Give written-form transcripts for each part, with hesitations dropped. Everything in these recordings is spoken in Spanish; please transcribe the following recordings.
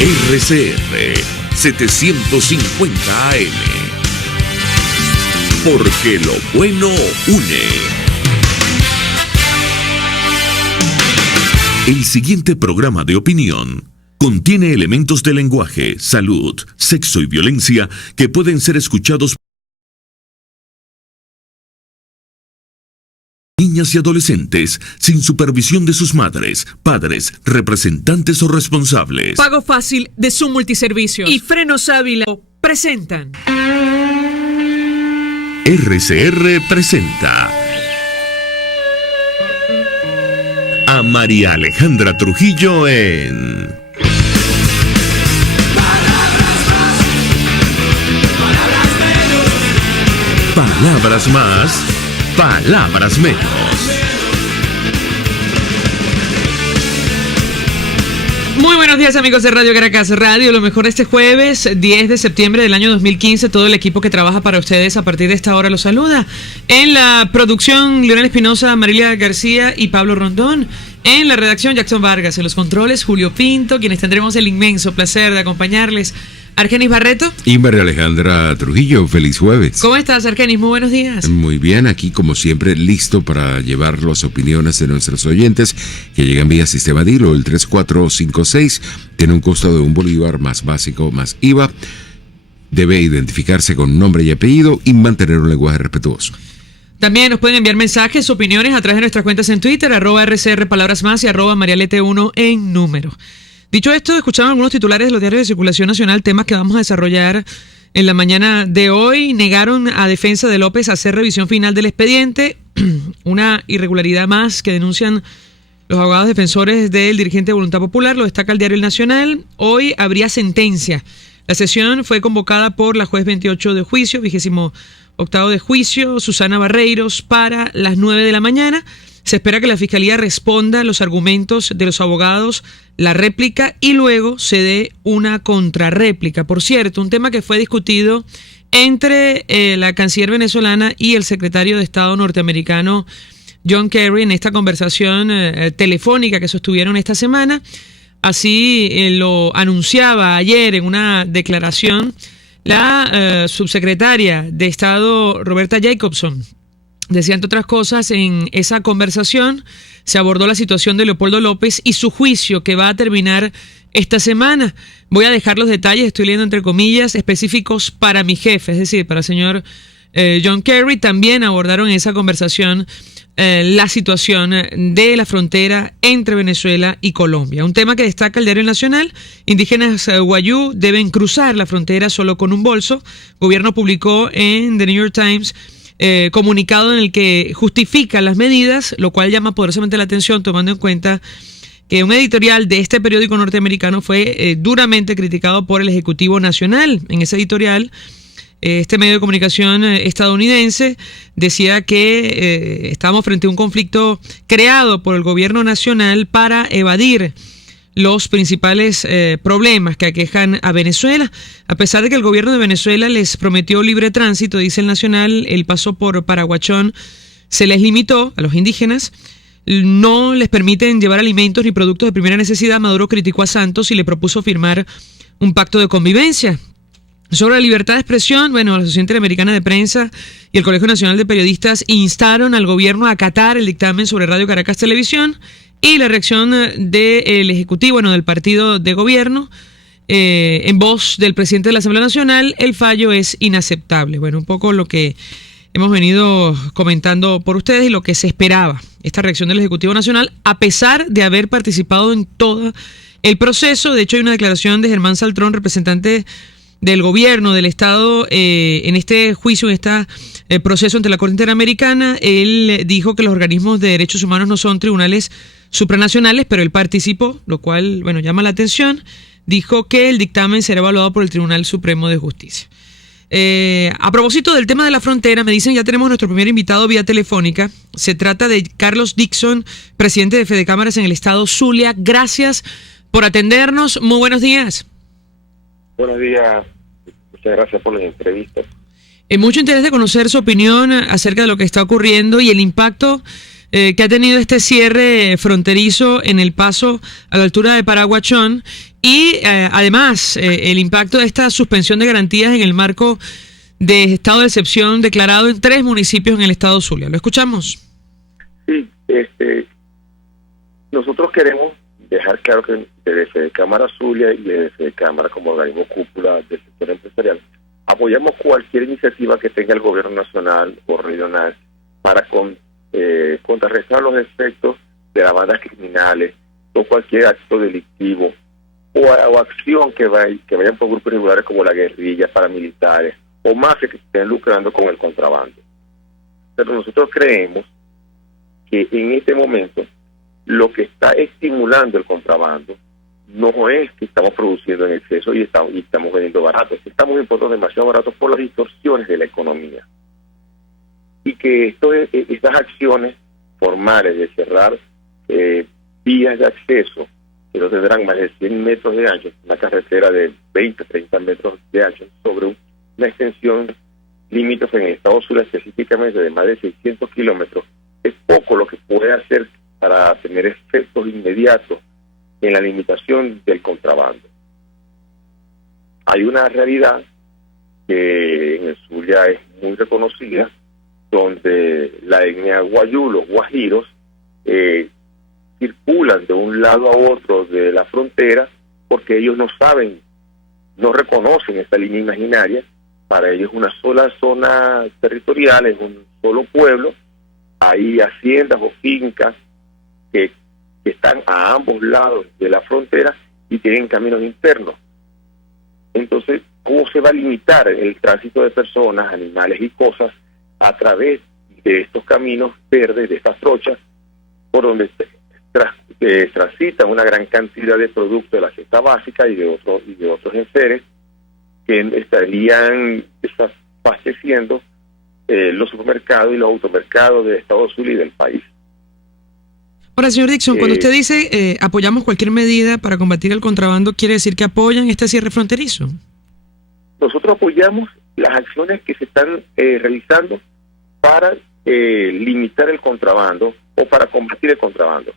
RCR 750 AM. Porque lo bueno une. El siguiente programa de opinión contiene elementos de lenguaje, salud, sexo y violencia que pueden ser escuchados por niñas y adolescentes sin supervisión de sus madres, padres, representantes o responsables. Pago Fácil de Zoom Multiservicios y Frenos Ávila presentan. RCR presenta a María Alejandra Trujillo en Palabras más, palabras menos. Muy buenos días, amigos de Radio Caracas Radio. Lo mejor este jueves 10 de septiembre del año 2015. Todo el equipo que trabaja para ustedes a partir de esta hora los saluda. En la producción, Leonel Espinosa, Marilia García y Pablo Rondón. En la redacción, Jackson Vargas. En los controles, Julio Pinto, quienes tendremos el inmenso placer de acompañarles. Argenis Barreto. Y María Alejandra Trujillo, feliz jueves. ¿Cómo estás, Argenis? Muy buenos días. Muy bien, aquí como siempre listo para llevar las opiniones de nuestros oyentes que llegan vía Sistema Dilo. El 3456 tiene un costo de $1 más básico más IVA. Debe identificarse con nombre y apellido y mantener un lenguaje respetuoso. También nos pueden enviar mensajes, opiniones a través de nuestras cuentas en Twitter, @RCR Palabras Más y @Marialete1 en número. Dicho esto, escucharon algunos titulares de los diarios de circulación nacional, temas que vamos a desarrollar en la mañana de hoy. Negaron a defensa de López hacer revisión final del expediente, una irregularidad más que denuncian los abogados defensores del dirigente de Voluntad Popular, lo destaca el diario El Nacional. Hoy habría sentencia. La sesión fue convocada por la juez 28 de juicio, 28º de juicio, Susana Barreiros, para las 9 de la mañana. Se espera que la Fiscalía responda a los argumentos de los abogados, la réplica y luego se dé una contrarréplica. Por cierto, un tema que fue discutido entre la canciller venezolana y el secretario de Estado norteamericano John Kerry en esta conversación telefónica que sostuvieron esta semana. Así lo anunciaba ayer en una declaración la subsecretaria de Estado Roberta Jacobson. Decía, entre otras cosas, en esa conversación se abordó la situación de Leopoldo López y su juicio que va a terminar esta semana. Voy a dejar los detalles, estoy leyendo entre comillas, específicos para mi jefe, es decir, para el señor John Kerry. También abordaron en esa conversación la situación de la frontera entre Venezuela y Colombia. Un tema que destaca el diario Nacional. Indígenas wayú deben cruzar la frontera solo con un bolso. Gobierno publicó en The New York Times comunicado en el que justifica las medidas, lo cual llama poderosamente la atención tomando en cuenta que un editorial de este periódico norteamericano fue duramente criticado por el Ejecutivo Nacional. En ese editorial, este medio de comunicación estadounidense decía que estábamos frente a un conflicto creado por el gobierno nacional para evadir los principales problemas que aquejan a Venezuela. A pesar de que el gobierno de Venezuela les prometió libre tránsito, dice el Nacional, el paso por Paraguachón se les limitó a los indígenas. No les permiten llevar alimentos ni productos de primera necesidad. Maduro criticó a Santos y le propuso firmar un pacto de convivencia. Sobre la libertad de expresión, la Asociación Interamericana de Prensa y el Colegio Nacional de Periodistas instaron al gobierno a acatar el dictamen sobre Radio Caracas Televisión. Y la reacción del Ejecutivo, del partido de gobierno, en voz del presidente de la Asamblea Nacional, el fallo es inaceptable. Un poco lo que hemos venido comentando por ustedes y lo que se esperaba, esta reacción del Ejecutivo Nacional, a pesar de haber participado en todo el proceso. De hecho, hay una declaración de Germán Saltrón, representante del gobierno del Estado, en este juicio, en este proceso ante la Corte Interamericana. Él dijo que los organismos de derechos humanos no son tribunales supranacionales, pero él participó, lo cual, llama la atención. Dijo que el dictamen será evaluado por el Tribunal Supremo de Justicia. A propósito del tema de la frontera, me dicen, ya tenemos nuestro primer invitado vía telefónica. Se trata de Carlos Dixon, presidente de Fedecámaras en el estado Zulia. Gracias por atendernos. Muy buenos días. Buenos días. Muchas gracias por la entrevista. Mucho interés de conocer su opinión acerca de lo que está ocurriendo y el impacto que ha tenido este cierre fronterizo en el paso a la altura de Paraguachón y además el impacto de esta suspensión de garantías en el marco de estado de excepción declarado en 3 municipios en el estado Zulia. ¿Lo escuchamos? Sí, nosotros queremos dejar claro que desde Cámara Zulia y desde Cámara como organismo cúpula del sector empresarial apoyamos cualquier iniciativa que tenga el gobierno nacional o regional para contrarrestar los efectos de las bandas criminales o cualquier acto delictivo o acción que vayan por grupos irregulares como la guerrilla, paramilitares o mafias que se estén lucrando con el contrabando. Pero nosotros creemos que en este momento lo que está estimulando el contrabando no es que estamos produciendo en exceso y estamos vendiendo barato, es que estamos importando demasiado barato por las distorsiones de la economía. Y que estas acciones formales de cerrar vías de acceso que no tendrán más de 100 metros de ancho, una carretera de 20, 30 metros de ancho, sobre una extensión limítrofe en el estado Zulia específicamente de más de 600 kilómetros, es poco lo que puede hacer para tener efectos inmediatos en la limitación del contrabando. Hay una realidad que en el Zulia es muy reconocida, donde la etnia guayú, los guajiros, circulan de un lado a otro de la frontera porque ellos no saben, no reconocen esta línea imaginaria. Para ellos es una sola zona territorial, es un solo pueblo. Hay haciendas o fincas que están a ambos lados de la frontera y tienen caminos internos. Entonces, ¿cómo se va a limitar el tránsito de personas, animales y cosas a través de estos caminos verdes, de estas trochas, por donde transita una gran cantidad de productos de la cesta básica y de otros enseres que estarían abasteciendo los supermercados y los automercados del estado Zulia y del país? Ahora, señor Dixon, cuando usted dice apoyamos cualquier medida para combatir el contrabando, ¿quiere decir que apoyan este cierre fronterizo? Nosotros apoyamos las acciones que se están realizando para limitar el contrabando o para combatir el contrabando.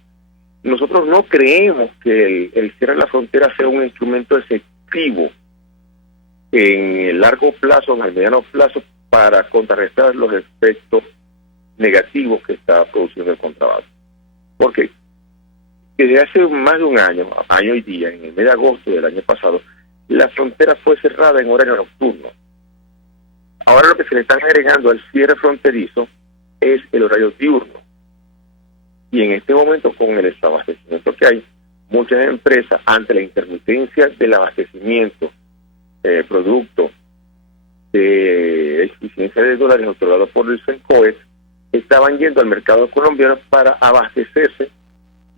Nosotros no creemos que el cierre de la frontera sea un instrumento efectivo en el largo plazo, en el mediano plazo, para contrarrestar los efectos negativos que está produciendo el contrabando. Porque desde hace más de un año y día, en el mes de agosto del año pasado, la frontera fue cerrada en horario nocturno. Ahora lo que se le están agregando al cierre fronterizo es el horario diurno. Y en este momento, con el desabastecimiento que hay, muchas empresas, ante la intermitencia del abastecimiento producto de eficiencia de dólares otorgados por el CENCOES, estaban yendo al mercado colombiano para abastecerse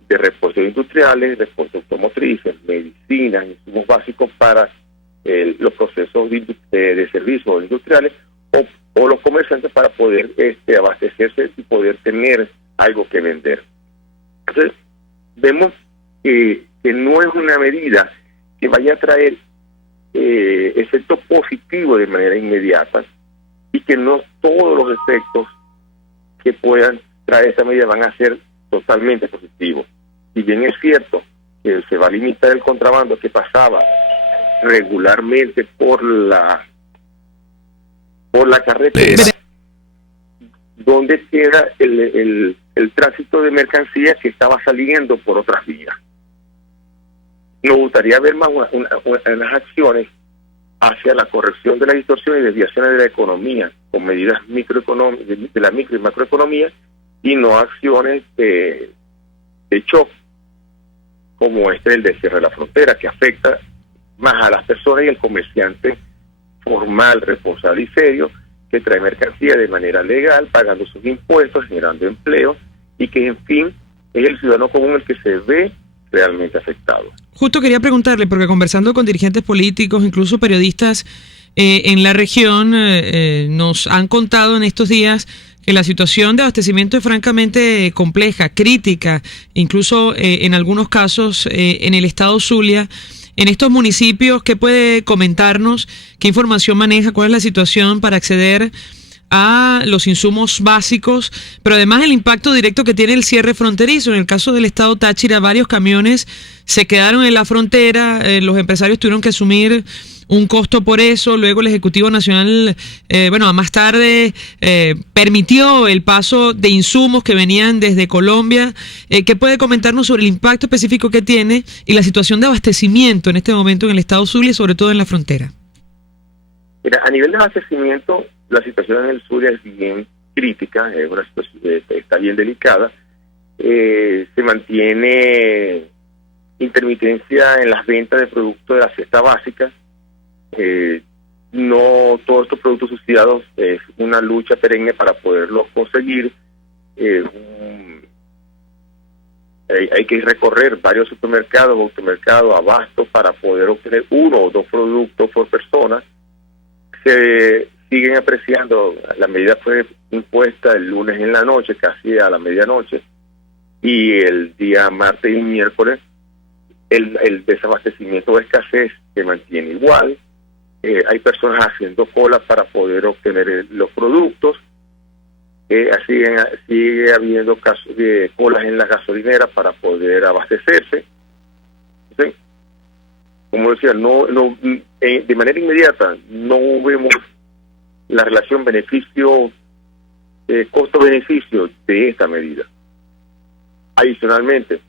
de repuestos industriales, repuestos automotrices, medicinas, insumos básicos para los procesos de servicios industriales o los comerciantes para poder abastecerse y poder tener algo que vender. Entonces, vemos que no es una medida que vaya a traer efectos positivos de manera inmediata y que no todos los efectos que puedan traer esta medida van a ser totalmente positivos. Si bien es cierto que se va a limitar el contrabando que pasaba regularmente por la carretera, donde queda el tránsito de mercancías que estaba saliendo por otras vías. Nos gustaría ver más unas acciones hacia la corrección de la distorsión y desviaciones de la economía con medidas de la micro y macroeconomía, y no acciones de choque como el de cierre de la frontera, que afecta más a las personas y al comerciante formal, responsable y serio, que trae mercancía de manera legal, pagando sus impuestos, generando empleo, y que en fin es el ciudadano común el que se ve realmente afectado. Justo quería preguntarle, porque conversando con dirigentes políticos, incluso periodistas en la región, nos han contado en estos días que la situación de abastecimiento es francamente compleja, crítica, incluso en algunos casos en el estado Zulia. En estos municipios, ¿qué puede comentarnos? ¿Qué información maneja? ¿Cuál es la situación para acceder a los insumos básicos, pero además el impacto directo que tiene el cierre fronterizo. En el caso del estado Táchira, varios camiones se quedaron en la frontera, los empresarios tuvieron que asumir un costo por eso, luego el Ejecutivo Nacional, a más tarde permitió el paso de insumos que venían desde Colombia. ¿Qué puede comentarnos sobre el impacto específico que tiene y la situación de abastecimiento en este momento en el estado Zulia y sobre todo en la frontera? Mira, a nivel de abastecimiento, la situación en el Zulia es bien crítica, es una situación, está bien delicada. Se mantiene intermitencia en las ventas de productos de la cesta básica. No todos estos productos subsidiados es una lucha perenne para poderlos conseguir. Hay que recorrer varios supermercados, automercados, abastos para poder obtener 1 o 2 productos por persona. Se siguen apreciando, la medida fue impuesta el lunes en la noche, casi a la medianoche, y el día martes y miércoles el desabastecimiento o escasez se mantiene igual. Hay personas haciendo colas para poder obtener los productos. Sigue habiendo casos de colas en las gasolineras para poder abastecerse. ¿Sí? Como decía, de manera inmediata no vemos la relación costo-beneficio de esta medida. Adicionalmente,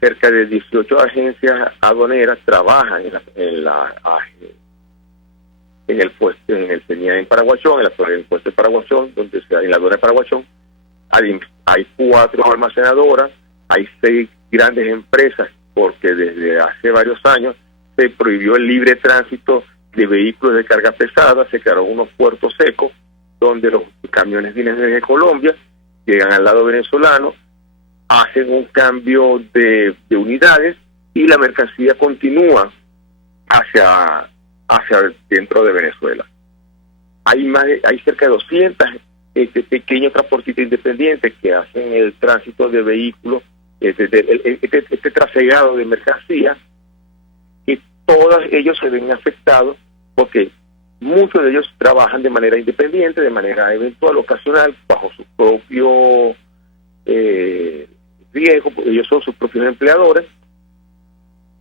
cerca de 18 agencias aduaneras trabajan en el CENIA en Paraguachón, en el puesto de Paraguachón, en la aduana de Paraguachón. Hay 4 almacenadoras, hay 6 grandes empresas, porque desde hace varios años se prohibió el libre tránsito de vehículos de carga pesada, se crearon unos puertos secos donde los camiones vienen desde Colombia, llegan al lado venezolano, hacen un cambio de unidades y la mercancía continúa hacia dentro de Venezuela. Hay cerca de 200 pequeños transportistas independientes que hacen el tránsito de vehículos, este trasegado de mercancías, y todos ellos se ven afectados porque muchos de ellos trabajan de manera independiente, de manera eventual, ocasional, bajo su propio riesgo, porque ellos son sus propios empleadores,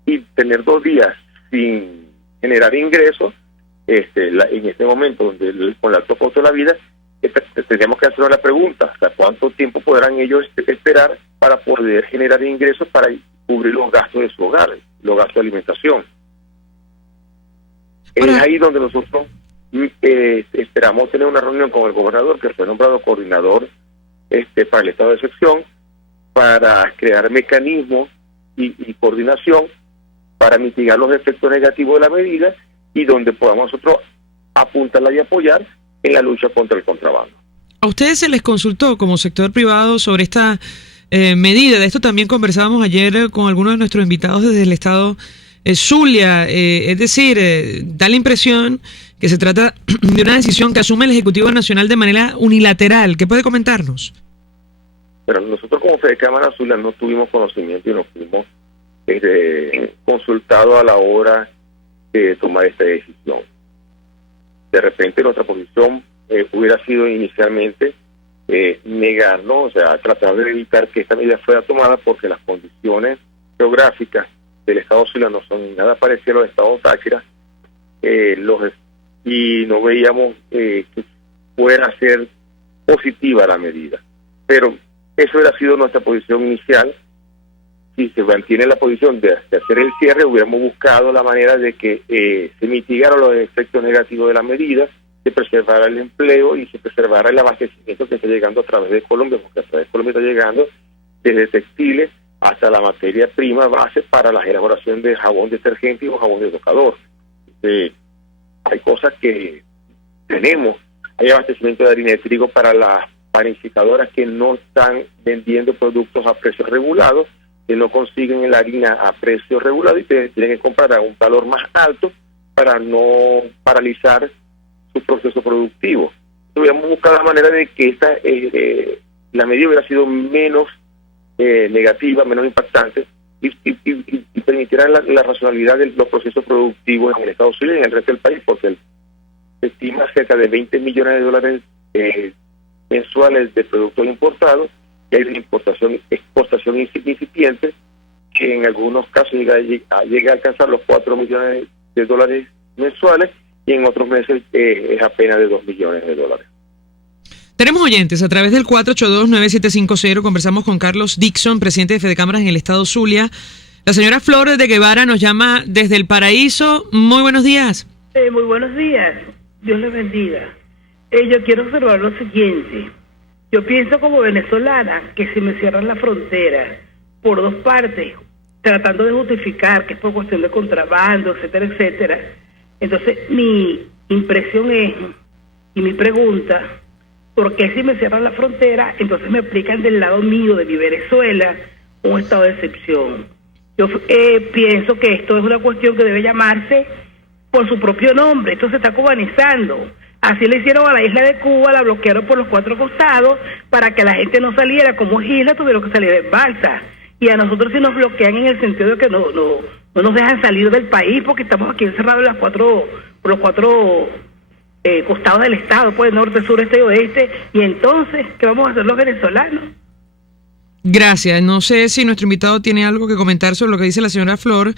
y tener 2 días sin generar ingresos, en este momento donde con el alto costo de la vida, tendríamos que hacer la pregunta: ¿hasta cuánto tiempo podrán ellos esperar para poder generar ingresos para cubrir los gastos de su hogar, los gastos de alimentación? Es ahí donde nosotros esperamos tener una reunión con el gobernador, que fue nombrado coordinador para el estado de excepción, para crear mecanismos y coordinación para mitigar los efectos negativos de la medida, y donde podamos nosotros apuntarla y apoyar en la lucha contra el contrabando. ¿A ustedes se les consultó como sector privado sobre esta medida? De esto también conversábamos ayer con algunos de nuestros invitados desde el estado Zulia. Es decir, da la impresión que se trata de una decisión que asume el Ejecutivo Nacional de manera unilateral. ¿Qué puede comentarnos? Pero nosotros como Fedecámara Zulia no tuvimos conocimiento y no fuimos consultados a la hora de tomar esta decisión. De repente nuestra posición hubiera sido inicialmente negarnos, o sea, tratar de evitar que esta medida fuera tomada, porque las condiciones geográficas del estado Zulia no son nada parecidas a los estados Táchira, y no veíamos que fuera a ser positiva la medida. Pero eso hubiera sido nuestra posición inicial. Si se mantiene la posición de hacer el cierre, hubiéramos buscado la manera de que se mitigaran los efectos negativos de la medida, se preservara el empleo y se preservara el abastecimiento que está llegando a través de Colombia, porque a través de Colombia está llegando desde textiles hasta la materia prima base para la elaboración de jabón detergente y un jabón de tocador. Hay cosas que tenemos. Hay abastecimiento de harina de trigo para las panificadoras que no están vendiendo productos a precios regulados, que no consiguen la harina a precio regulado y tienen que comprar a un valor más alto para no paralizar su proceso productivo. Hubiéramos buscado la manera de que la medida hubiera sido menos negativa, menos impactante, y permitiera la racionalidad de los procesos productivos en el estado Zulia y en el resto del país, porque se estima cerca de 20 millones de dólares mensuales de productos importados, y hay una exportación incipiente, que en algunos casos llega a alcanzar los 4 millones de dólares mensuales, y en otros meses es apenas de 2 millones de dólares. Tenemos oyentes a través del 482-9750. Conversamos con Carlos Dixon, presidente de Fedecámaras en el estado Zulia. La señora Flor de Guevara nos llama desde El Paraíso. Muy buenos días. Muy buenos días. Dios les bendiga. Yo quiero observar lo siguiente. Yo pienso como venezolana que si me cierran la frontera por dos partes, tratando de justificar que es por cuestión de contrabando, etcétera, etcétera, entonces mi impresión es, y mi pregunta, ¿por qué si me cierran la frontera, entonces me aplican del lado mío, de mi Venezuela, un estado de excepción? Yo pienso que esto es una cuestión que debe llamarse por su propio nombre. Esto se está cubanizando. Así le hicieron a la isla de Cuba, la bloquearon por los 4 costados para que la gente no saliera. Como es isla, tuvieron que salir en balsa. Y a nosotros sí nos bloquean en el sentido de que no nos dejan salir del país porque estamos aquí encerrados en por los 4 costados del estado, pues norte, sur, este y oeste. Y entonces, ¿qué vamos a hacer los venezolanos? Gracias. No sé si nuestro invitado tiene algo que comentar sobre lo que dice la señora Flor.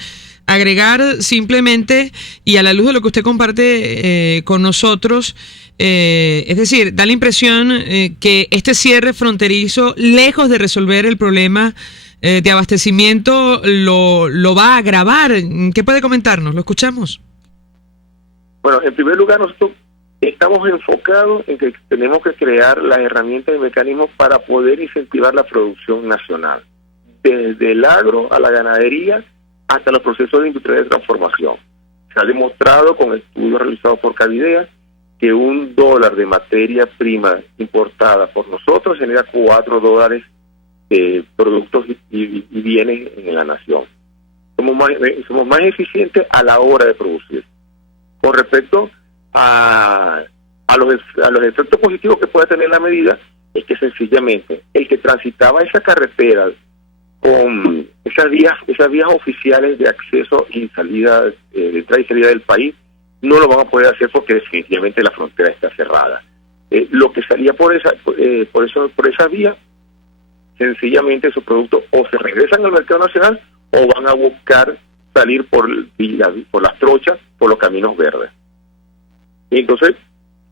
Agregar simplemente, y a la luz de lo que usted comparte con nosotros, es decir, da la impresión que este cierre fronterizo, lejos de resolver el problema de abastecimiento, lo va a agravar. ¿Qué puede comentarnos? ¿Lo escuchamos? Bueno, en primer lugar, nosotros estamos enfocados en que tenemos que crear las herramientas y mecanismos para poder incentivar la producción nacional, desde el agro a la ganadería hasta los procesos de industria de transformación. Se ha demostrado con estudios realizados por Cavidea que $1 de materia prima importada por nosotros genera $4 de productos y bienes en la nación. Somos más eficientes a la hora de producir. Con respecto a los efectos positivos que puede tener la medida, es que sencillamente el que transitaba esa carretera con esas vías oficiales de acceso y salida, de entrada y salida del país, no lo van a poder hacer porque definitivamente la frontera está cerrada. Lo que salía por esa vía, sencillamente esos productos o se regresan al mercado nacional o van a buscar salir por las trochas, por los caminos verdes. Y entonces,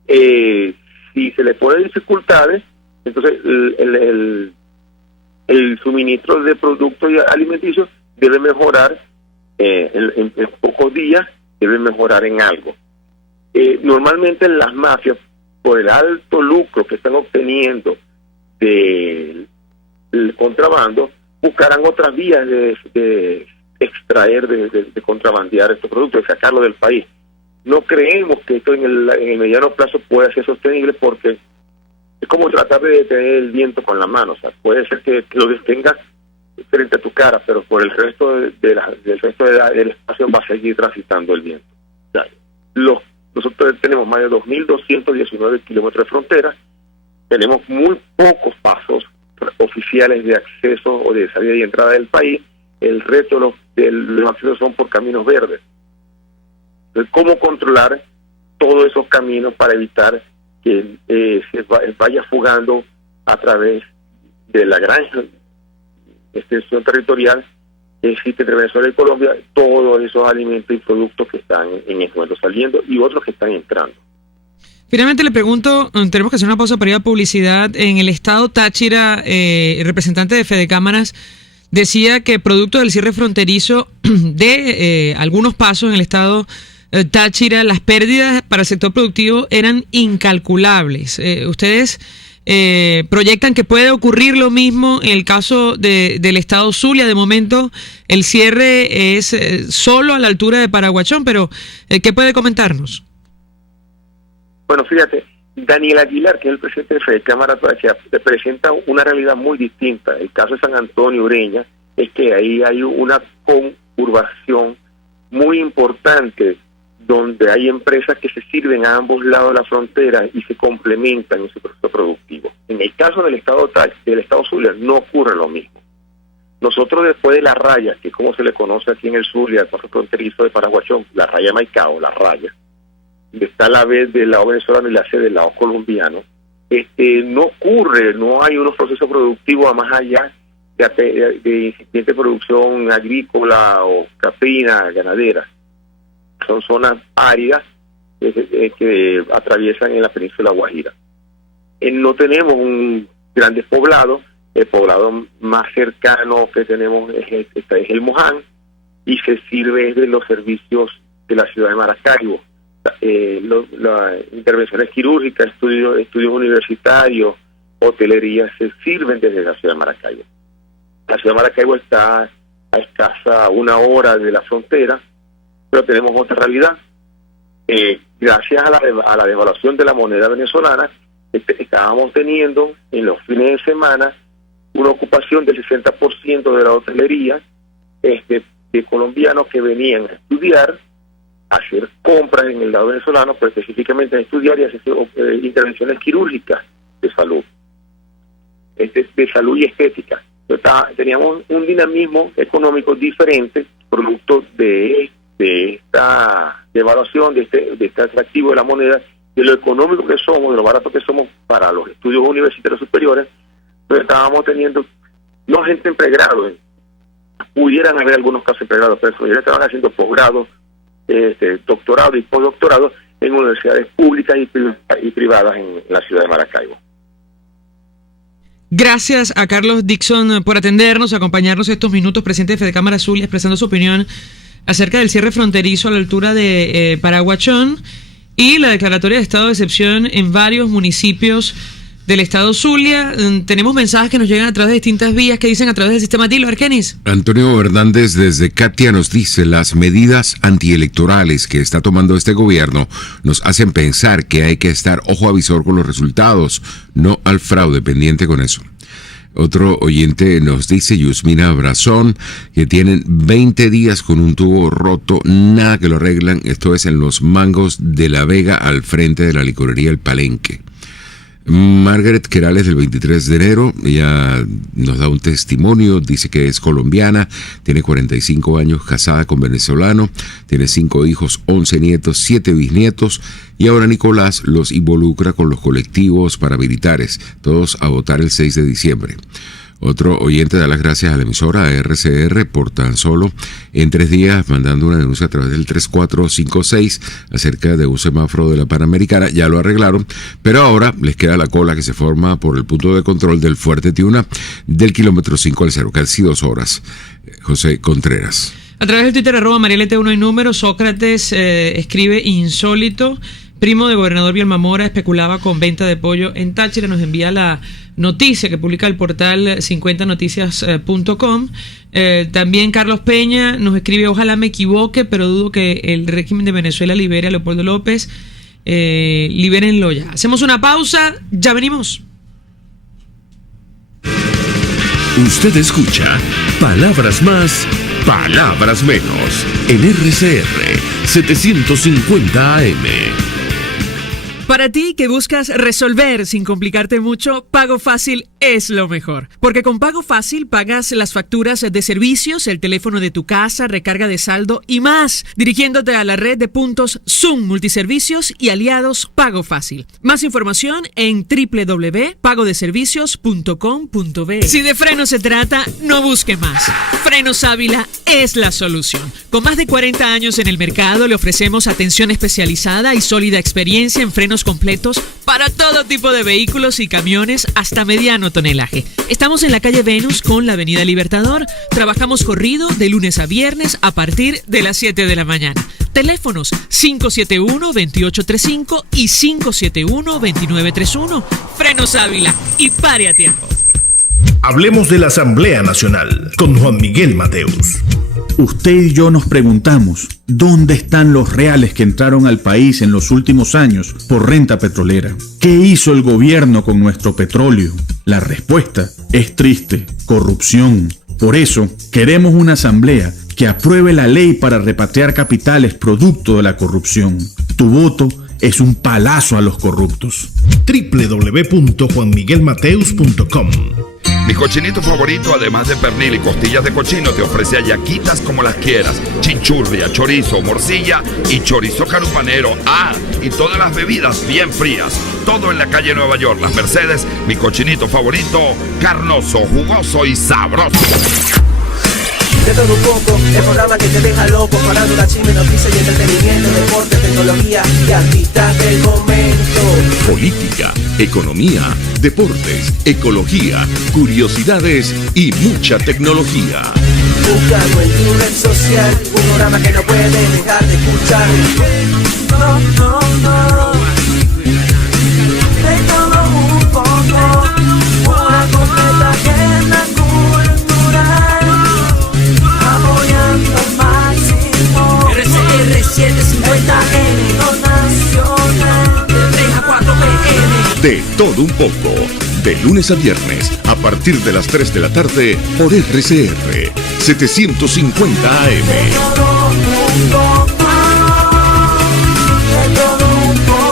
si se le ponen dificultades, entonces el suministro de productos alimenticios debe mejorar en pocos días, debe mejorar en algo. Normalmente las mafias, por el alto lucro que están obteniendo del contrabando, buscarán otras vías de extraer, de contrabandear estos productos, de sacarlo del país. No creemos que esto en el mediano plazo pueda ser sostenible porque es como tratar de detener el viento con la mano. O sea, puede ser que lo detengas frente a tu cara, pero por el resto del espacio va a seguir transitando el viento. O sea, nosotros tenemos más de 2.219 kilómetros de frontera, tenemos muy pocos pasos oficiales de acceso o de salida y entrada del país, el resto de los accesos son por caminos verdes. Entonces, ¿cómo controlar todos esos caminos para evitar que se vaya fugando a través de la gran extensión territorial que existe entre Venezuela y Colombia, todos esos alimentos y productos que están en este momento saliendo y otros que están entrando? Finalmente le pregunto, tenemos que hacer una pausa para ir a publicidad. En el estado Táchira, el representante de Fedecámaras decía que producto del cierre fronterizo de algunos pasos en el estado Táchira, las pérdidas para el sector productivo eran incalculables. ¿Ustedes proyectan que puede ocurrir lo mismo en el caso del estado Zulia? De momento el cierre es solo a la altura de Paraguachón, pero ¿qué puede comentarnos? Bueno, fíjate, Daniel Aguilar, que es el presidente de Fedecámaras, presenta una realidad muy distinta. El caso de San Antonio, Ureña, es que ahí hay una conurbación muy importante donde hay empresas que se sirven a ambos lados de la frontera y se complementan en su proceso productivo. En el caso del estado Zulia no ocurre lo mismo. Nosotros, después de la raya, que es como se le conoce aquí en el Zulia, el paso fronterizo de Paraguachón, la raya Maicao, la raya, está la B del lado venezolano y la C del lado colombiano, no ocurre, no hay unos procesos productivos a más allá de incipiente producción agrícola o caprina, ganadera. Son zonas áridas que atraviesan en la península Guajira. No tenemos un grandes poblados. El poblado más cercano que tenemos es el Moján, y se sirve de los servicios de la ciudad de Maracaibo. Las intervenciones quirúrgicas, estudios universitarios, hotelería, se sirven desde la ciudad de Maracaibo. La ciudad de Maracaibo está a escasa 1 hora de la frontera, pero tenemos otra realidad. Gracias a la devaluación de la moneda venezolana, estábamos teniendo en los fines de semana una ocupación del 60% de la hotelería de colombianos que venían a estudiar, a hacer compras en el lado venezolano, pero específicamente a estudiar y hacer intervenciones quirúrgicas de salud y estética. Entonces, teníamos un dinamismo económico diferente, producto de esta devaluación, de este atractivo de la moneda, de lo económico que somos, de lo barato que somos para los estudios universitarios superiores. Entonces estábamos teniendo, no gente en pregrado, pudieran haber algunos casos en pregrado, pero ya estaban haciendo posgrado, doctorado y postdoctorado en universidades públicas y privadas en la ciudad de Maracaibo. Gracias a Carlos Dixon por atendernos, acompañarnos estos minutos, presidente de Fedecámara Zulia, expresando su opinión acerca del cierre fronterizo a la altura de Paraguachón y la declaratoria de estado de excepción en varios municipios del estado Zulia. Tenemos mensajes que nos llegan a través de distintas vías que dicen a través del sistema Dilo. Argenis. Antonio Hernández desde Katia nos dice: las medidas antielectorales que está tomando este gobierno nos hacen pensar que hay que estar ojo avisor con los resultados, no al fraude, pendiente con eso. Otro oyente nos dice, Yusmina Brazón, que tienen 20 días con un tubo roto, nada que lo arreglan. Esto es en Los Mangos de la Vega, al frente de la licorería El Palenque. Margaret Querales, del 23 de enero, ella nos da un testimonio, dice que es colombiana, tiene 45 años, casada con venezolano, tiene 5 hijos, 11 nietos, 7 bisnietos, y ahora Nicolás los involucra con los colectivos paramilitares, todos a votar el 6 de diciembre. Otro oyente da las gracias a la emisora, a RCR, por tan solo en 3 días mandando una denuncia a través del 3456 acerca de un semáforo de la Panamericana. Ya lo arreglaron, pero ahora les queda la cola que se forma por el punto de control del Fuerte Tiuna del kilómetro 5 al 0, casi 2 horas. José Contreras. A través del Twitter, @marialete1 y número, Sócrates escribe: insólito, primo de gobernador Bielmamora especulaba con venta de pollo en Táchira. Nos envía la noticia que publica el portal 50noticias.com. También Carlos Peña nos escribe: ojalá me equivoque, pero dudo que el régimen de Venezuela libere a Leopoldo López. Libérenlo ya. Hacemos una pausa, ya venimos. Usted escucha Palabras Más, Palabras Menos en RCR 750 AM. Para ti que buscas resolver sin complicarte mucho, Pago Fácil es lo mejor. Porque con Pago Fácil pagas las facturas de servicios, el teléfono de tu casa, recarga de saldo y más, dirigiéndote a la red de puntos Zoom, multiservicios y aliados Pago Fácil. Más información en www.pagodeservicios.com.be. Si de frenos se trata, no busque más. Frenos Ávila es la solución. Con más de 40 años en el mercado, le ofrecemos atención especializada y sólida experiencia en frenos completos para todo tipo de vehículos y camiones hasta mediano tonelaje. Estamos en la calle Venus con la avenida Libertador. Trabajamos corrido de lunes a viernes a partir de las 7 de la mañana. Teléfonos 571-2835 y 571-2931. Frenos Ávila y pare a tiempo. Hablemos de la Asamblea Nacional con Juan Miguel Mateus. Usted y yo nos preguntamos, ¿dónde están los reales que entraron al país en los últimos años por renta petrolera? ¿Qué hizo el gobierno con nuestro petróleo? La respuesta es triste: corrupción. Por eso, queremos una asamblea que apruebe la ley para repatriar capitales producto de la corrupción. Tu voto es un palazo a los corruptos. www.juanmiguelmateus.com. Mi cochinito favorito, además de pernil y costillas de cochino, te ofrece hallaquitas como las quieras, chinchurria, chorizo, morcilla y chorizo carupanero. Ah, y todas las bebidas bien frías. Todo en la calle Nueva York, Las Mercedes. Mi cochinito favorito, carnoso, jugoso y sabroso. De todo un poco, el programa que te deja loco, parando la chisme, noticias y entretenimiento, deporte, tecnología y artistas del momento. Política, economía, deportes, ecología, curiosidades y mucha tecnología. Búscalo en tu red social, un programa que no puedes dejar de escuchar. No, no, no. De todo un poco, una completa agenda cultural, apoyando al máximo. RCR 750M, nacional, de 3 a 4 PM. De todo un poco, de lunes a viernes, a partir de las 3 de la tarde, por RCR 750 AM. De todo un poco, de todo un poco.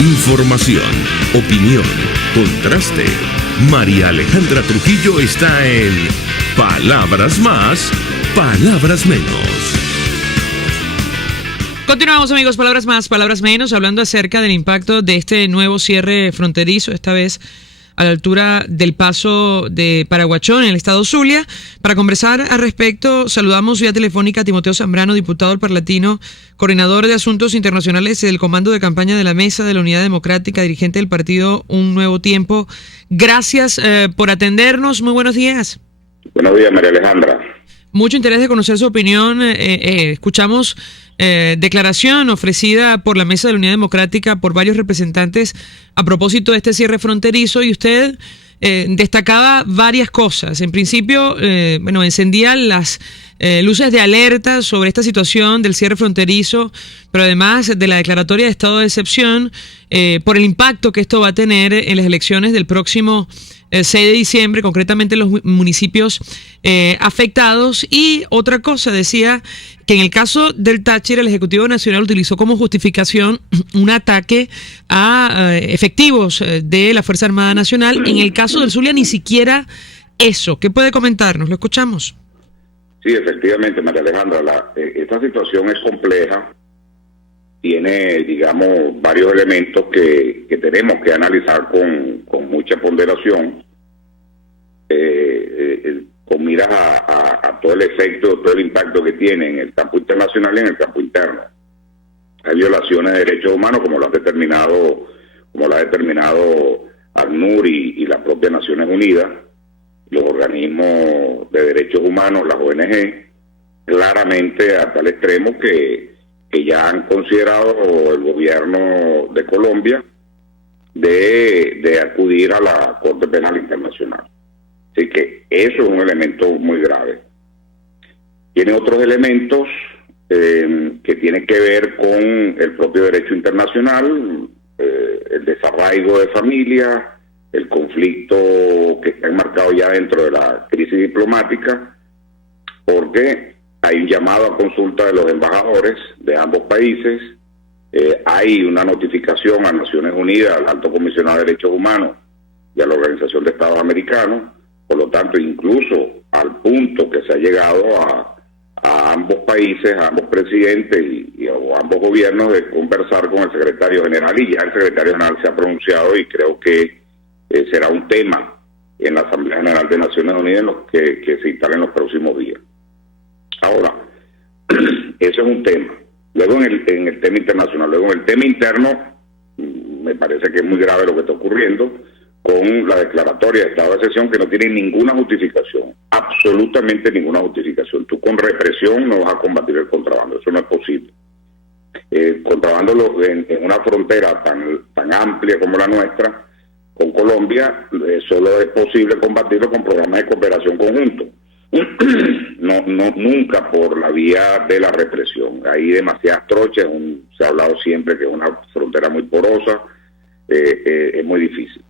Información, opinión, contraste. María Alejandra Trujillo está en Palabras Más, Palabras Menos. Continuamos, amigos, palabras más, palabras menos, hablando acerca del impacto de este nuevo cierre fronterizo, esta vez a la altura del paso de Paraguachón, en el estado Zulia. Para conversar al respecto, saludamos vía telefónica a Timoteo Zambrano, diputado del Parlatino, coordinador de Asuntos Internacionales del Comando de Campaña de la Mesa de la Unidad Democrática, dirigente del partido Un Nuevo Tiempo. Gracias por atendernos. Muy buenos días. Buenos días, María Alejandra. Mucho interés de conocer su opinión. Escuchamos declaración ofrecida por la Mesa de la Unidad Democrática por varios representantes a propósito de este cierre fronterizo, y usted destacaba varias cosas. En principio, encendía las luces de alerta sobre esta situación del cierre fronterizo, pero además de la declaratoria de estado de excepción por el impacto que esto va a tener en las elecciones del próximo 6 de diciembre, concretamente en los municipios afectados. Y otra cosa, decía que en el caso del Táchira, el Ejecutivo Nacional utilizó como justificación un ataque a efectivos de la Fuerza Armada Nacional. En el caso del Zulia, ni siquiera eso. ¿Qué puede comentarnos? Lo escuchamos. Sí, efectivamente, María Alejandra, esta situación es compleja. Tiene, digamos, varios elementos que tenemos que analizar con mucha ponderación, con miras a todo el efecto, todo el impacto que tiene en el campo internacional y en el campo interno. Hay violaciones de derechos humanos, como lo ha determinado ACNUR y las propias Naciones Unidas, los organismos de derechos humanos, las ONG, claramente a tal extremo que ya han considerado el gobierno de Colombia de acudir a la Corte Penal Internacional. Así que eso es un elemento muy grave. Tiene otros elementos que tienen que ver con el propio derecho internacional, el desarraigo de familias, el conflicto que está enmarcado ya dentro de la crisis diplomática, porque hay un llamado a consulta de los embajadores de ambos países, hay una notificación a Naciones Unidas, al Alto Comisionado de Derechos Humanos y a la Organización de Estados Americanos. Por lo tanto, incluso al punto que se ha llegado a ambos países, a ambos presidentes y a ambos gobiernos, de conversar con el secretario general, y ya el secretario general se ha pronunciado, y creo que será un tema en la Asamblea General de Naciones Unidas que se instale en los próximos días. Ahora, eso es un tema. Luego en el tema internacional, luego en el tema interno, me parece que es muy grave lo que está ocurriendo con la declaratoria de estado de excepción, que no tiene ninguna justificación, absolutamente ninguna justificación. Tú con represión no vas a combatir el contrabando, eso no es posible. Contrabando en una frontera tan amplia como la nuestra, con Colombia, solo es posible combatirlo con programas de cooperación conjunto. Nunca por la vía de la represión. Hay demasiadas trochas, se ha hablado siempre que es una frontera muy porosa, es muy difícil.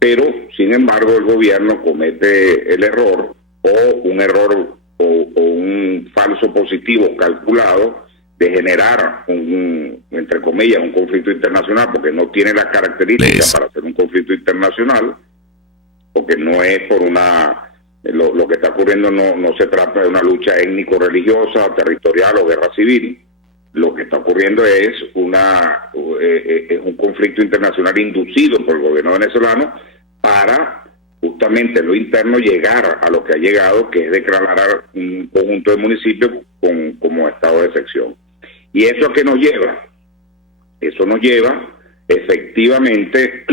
Pero, sin embargo, el gobierno comete el error, o un falso positivo calculado, de generar un entre comillas, un conflicto internacional, porque no tiene las características para ser un conflicto internacional, porque no es por lo que está ocurriendo no se trata de una lucha étnico-religiosa, territorial o guerra civil. Lo que está ocurriendo es un conflicto internacional inducido por el gobierno venezolano para justamente en lo interno llegar a lo que ha llegado, que es declarar un conjunto de municipios como estado de excepción. ¿Y eso a qué nos lleva? Eso nos lleva efectivamente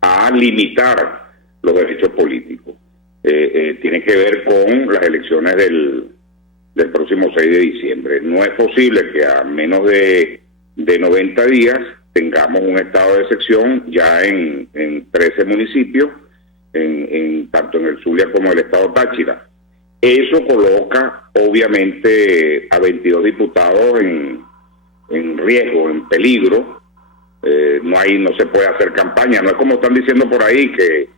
a limitar los derechos políticos. Tiene que ver con las elecciones del próximo 6 de diciembre. No es posible que a menos de 90 días tengamos un estado de excepción ya en 13 municipios, tanto en el Zulia como en el estado Táchira. Eso coloca obviamente a 22 diputados en riesgo, en peligro. No se puede hacer campaña. No es como están diciendo por ahí que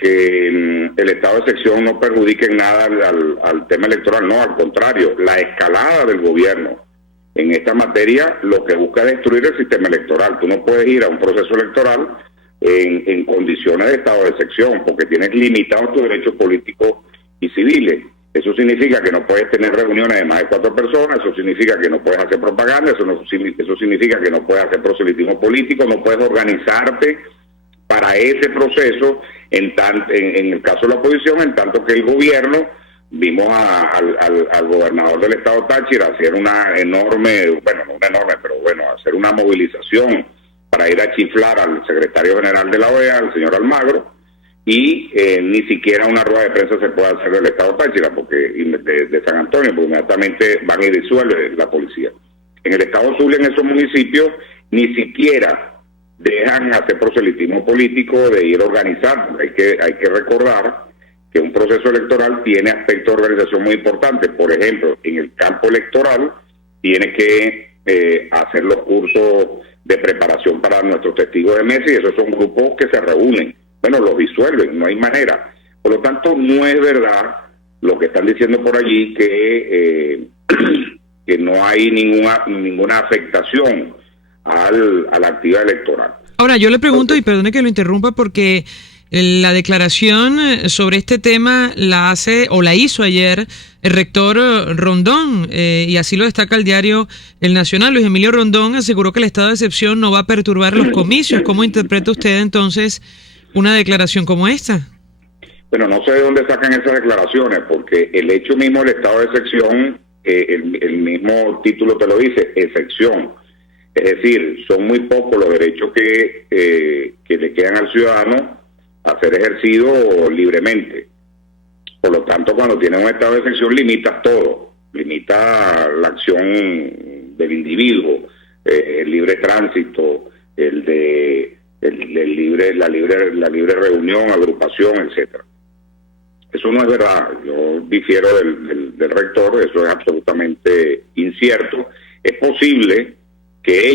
el estado de excepción no perjudique en nada al tema electoral. No, al contrario, la escalada del gobierno en esta materia lo que busca es destruir el sistema electoral. Tú no puedes ir a un proceso electoral en condiciones de estado de excepción, porque tienes limitados tus derechos políticos y civiles. Eso significa que no puedes tener reuniones de más de 4 personas, eso significa que no puedes hacer propaganda, eso significa que no puedes hacer proselitismo político, no puedes organizarte para ese proceso en el caso de la oposición, en tanto que el gobierno, vimos al gobernador del estado Táchira hacer hacer una movilización para ir a chiflar al secretario general de la OEA, al señor Almagro, y ni siquiera una rueda de prensa se puede hacer del estado Táchira, porque de San Antonio, porque inmediatamente van y disuelven la policía. En el estado Zulia, en esos municipios, ni siquiera dejan hacer proselitismo político, de ir a organizar. Hay que recordar que un proceso electoral tiene aspectos de organización muy importantes. Por ejemplo, en el campo electoral tiene que hacer los cursos de preparación para nuestros testigos de mesa, y esos son grupos que se reúnen. Bueno, los disuelven, no hay manera. Por lo tanto, no es verdad lo que están diciendo por allí, que no hay ninguna afectación a la actividad electoral. Ahora, yo le pregunto, y perdone que lo interrumpa, porque la declaración sobre este tema la hizo ayer el rector Rondón, y así lo destaca el diario El Nacional. Luis Emilio Rondón aseguró que el estado de excepción no va a perturbar los comicios. ¿Cómo interpreta usted entonces una declaración como esta? Bueno, no sé de dónde sacan esas declaraciones, porque el hecho mismo del estado de excepción, el mismo título te lo dice, excepción. Es decir, son muy pocos los derechos que le quedan al ciudadano a ser ejercido libremente. Por lo tanto, cuando tienes un estado de excepción, limitas todo. Limita la acción del individuo, el libre tránsito, la libre reunión, agrupación, etcétera. Eso no es verdad. Yo difiero del rector. Eso es absolutamente incierto. Es posible que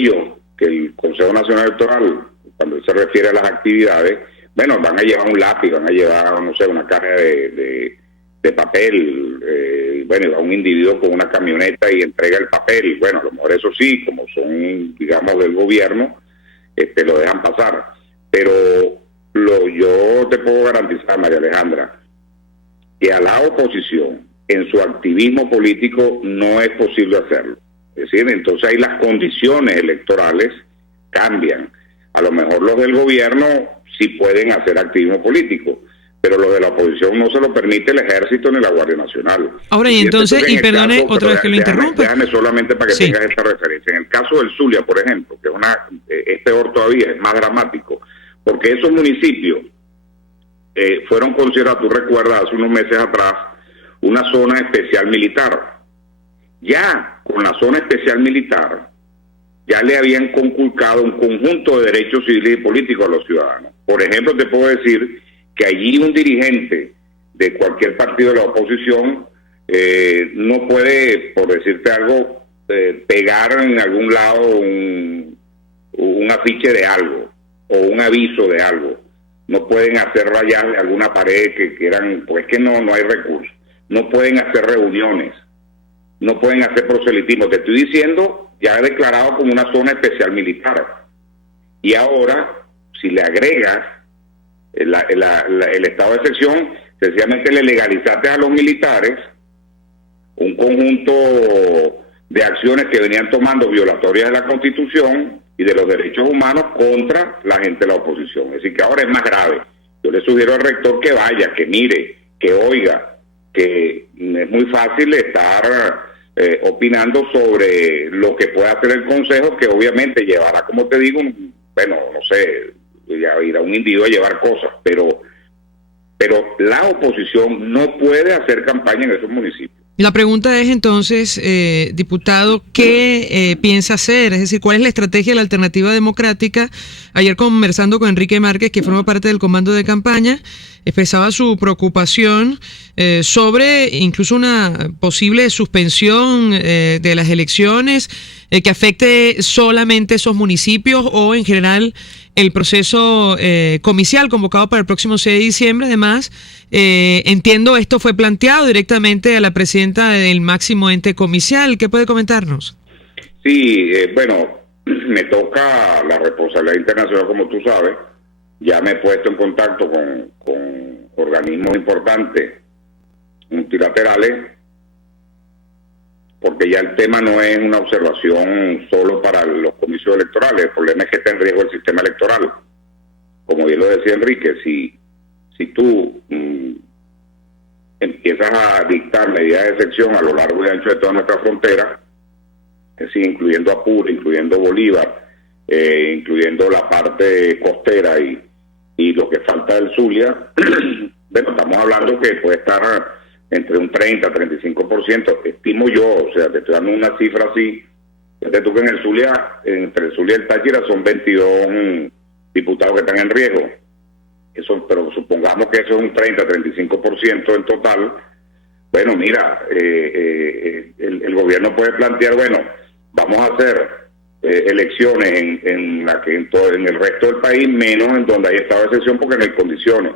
el Consejo Nacional Electoral, cuando se refiere a las actividades, bueno, van a llevar un lápiz, van a llevar, no sé, una caja de papel, y va un individuo con una camioneta y entrega el papel. Bueno, a lo mejor eso sí, como son, digamos, del gobierno, lo dejan pasar. Pero yo te puedo garantizar, María Alejandra, que a la oposición, en su activismo político, no es posible hacerlo. Es decir, entonces ahí las condiciones electorales cambian. A lo mejor los del gobierno sí pueden hacer activismo político, pero los de la oposición no se lo permite el Ejército ni la Guardia Nacional. Ahora, y entonces, y perdone otra vez que lo interrumpa. Déjame solamente para que tengas esta referencia. En el caso del Zulia, por ejemplo, que es peor todavía, es más dramático, porque esos municipios fueron considerados, tú recuerdas, hace unos meses atrás, una zona especial militar. Ya con la zona especial militar, ya le habían conculcado un conjunto de derechos civiles y políticos a los ciudadanos. Por ejemplo, te puedo decir que allí un dirigente de cualquier partido de la oposición no puede, por decirte algo, pegar en algún lado un afiche de algo o un aviso de algo. No pueden hacer rayar alguna pared que quieran, pues que no hay recursos. No pueden hacer reuniones, no pueden hacer proselitismo. Te estoy diciendo ya declarado como una zona especial militar. Y ahora, si le agregas el estado de excepción, sencillamente le legalizaste a los militares un conjunto de acciones que venían tomando violatorias de la Constitución y de los derechos humanos contra la gente de la oposición. Es decir, que ahora es más grave. Yo le sugiero al rector que vaya, que mire, que oiga, que es muy fácil estar opinando sobre lo que puede hacer el Consejo, que obviamente llevará, como te digo, bueno, no sé, ir a un individuo a llevar cosas, pero la oposición no puede hacer campaña en esos municipios. La pregunta es entonces, diputado, ¿qué piensa hacer? Es decir, ¿cuál es la estrategia de la Alternativa Democrática? Ayer conversando con Enrique Márquez, que forma parte del comando de campaña, expresaba su preocupación sobre incluso una posible suspensión de las elecciones que afecte solamente esos municipios o en general el proceso comicial convocado para el próximo 6 de diciembre. Además, entiendo esto fue planteado directamente a la presidenta del máximo ente comicial. ¿Qué puede comentarnos? Sí, bueno, me toca la responsabilidad internacional, como tú sabes. Ya me he puesto en contacto con organismos importantes multilaterales, porque ya el tema no es una observación solo para los comicios electorales. El problema es que está en riesgo el sistema electoral. Como bien lo decía Enrique, si tú empiezas a dictar medidas de excepción a lo largo y ancho de toda nuestra frontera, es decir, incluyendo Apure, incluyendo Bolívar, incluyendo la parte costera y lo que falta del Zulia, bueno, estamos hablando que puede estar entre un 30-35%, estimo yo, o sea, te estoy dando una cifra así. Fíjate tú que en el Zulia, entre el Zulia y el Táchira son 22 diputados que están en riesgo. Eso, pero supongamos que eso es un 30-35% en total. Bueno, mira, el gobierno puede plantear, bueno, vamos a hacer elecciones en el resto del país, menos en donde hay estado de excepción porque no hay condiciones.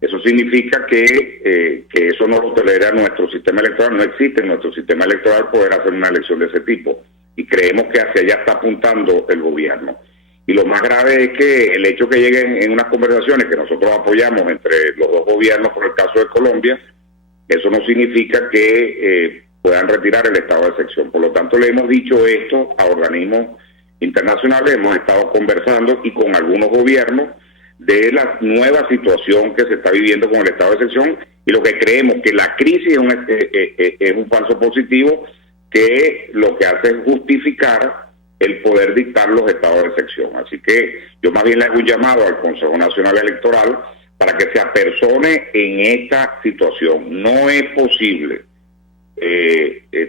Eso significa que eso no lo tolera nuestro sistema electoral. No existe en nuestro sistema electoral poder hacer una elección de ese tipo. Y creemos que hacia allá está apuntando el gobierno. Y lo más grave es que el hecho que lleguen en unas conversaciones que nosotros apoyamos entre los dos gobiernos, por el caso de Colombia, eso no significa que puedan retirar el estado de excepción. Por lo tanto, le hemos dicho esto a organismos internacionales, hemos estado conversando y con algunos gobiernos de la nueva situación que se está viviendo con el estado de excepción, y lo que creemos que la crisis es un falso positivo que lo que hace es justificar el poder dictar los estados de excepción. Así que yo más bien le hago un llamado al Consejo Nacional Electoral para que se apersone en esta situación. No es posible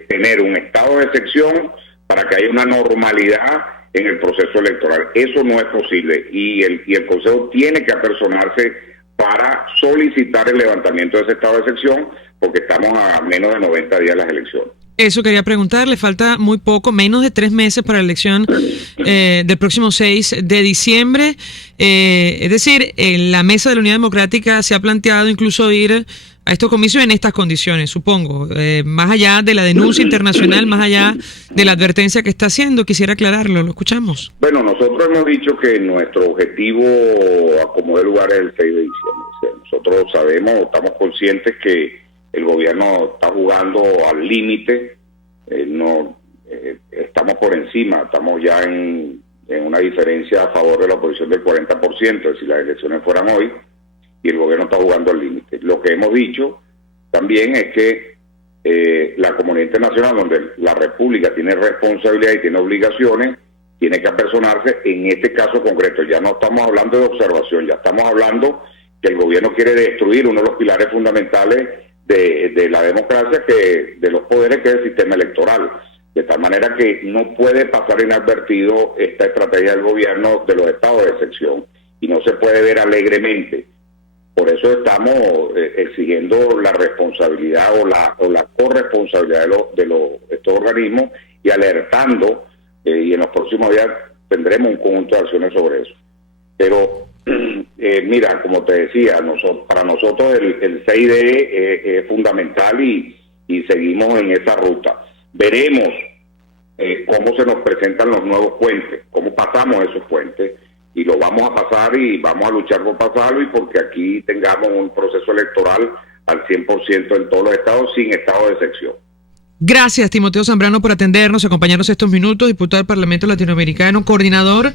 tener un estado de excepción para que haya una normalidad en el proceso electoral. Eso no es posible y el Consejo tiene que apersonarse para solicitar el levantamiento de ese estado de excepción, porque estamos a menos de 90 días de las elecciones. Eso quería preguntarle, falta muy poco, menos de 3 meses para la elección del próximo 6 de diciembre. Es decir, la Mesa de la Unidad Democrática se ha planteado incluso ir a estos comicios en estas condiciones, supongo, más allá de la denuncia internacional, más allá de la advertencia que está haciendo. Quisiera aclararlo, lo escuchamos. Bueno, nosotros hemos dicho que nuestro objetivo a como de lugar es el 6 de diciembre. O sea, nosotros sabemos, estamos conscientes que el gobierno está jugando al límite, estamos por encima, estamos ya en una diferencia a favor de la oposición del 40%, si las elecciones fueran hoy, y el gobierno está jugando al límite. Lo que hemos dicho también es que la comunidad internacional, donde la República tiene responsabilidad y tiene obligaciones, tiene que apersonarse en este caso concreto. Ya no estamos hablando de observación, ya estamos hablando que el gobierno quiere destruir uno de los pilares fundamentales de la democracia, de los poderes, que es el sistema electoral. De tal manera que no puede pasar inadvertido esta estrategia del gobierno de los estados de excepción y no se puede ver alegremente. Por eso estamos exigiendo la responsabilidad o la corresponsabilidad de estos organismos y alertando, y en los próximos días tendremos un conjunto de acciones sobre eso. Pero mira, como te decía, para nosotros el 6D es fundamental y seguimos en esa ruta. Veremos cómo se nos presentan los nuevos puentes, cómo pasamos esos puentes, y lo vamos a pasar y vamos a luchar por pasarlo, y porque aquí tengamos un proceso electoral al 100% en todos los estados, sin estado de excepción. Gracias, Timoteo Zambrano, por atendernos, acompañarnos estos minutos, diputado del Parlamento Latinoamericano, coordinador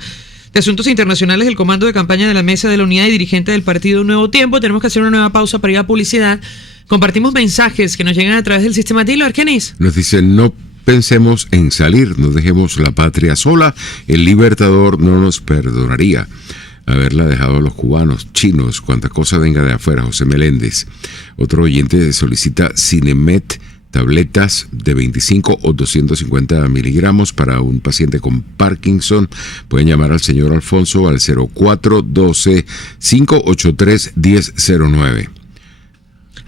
de Asuntos Internacionales del Comando de Campaña de la Mesa de la Unidad y dirigente del partido Nuevo Tiempo. Tenemos que hacer una nueva pausa para ir a publicidad. Compartimos mensajes que nos llegan a través del sistema Tilo. Argenis. Nos dicen, no pensemos en salir, no dejemos la patria sola, el Libertador no nos perdonaría haberla dejado a los cubanos, chinos, cuanta cosa venga de afuera. José Meléndez. Otro oyente solicita Cinemet, tabletas de 25 o 250 miligramos para un paciente con Parkinson. Pueden llamar al señor Alfonso al 0412-583-1009.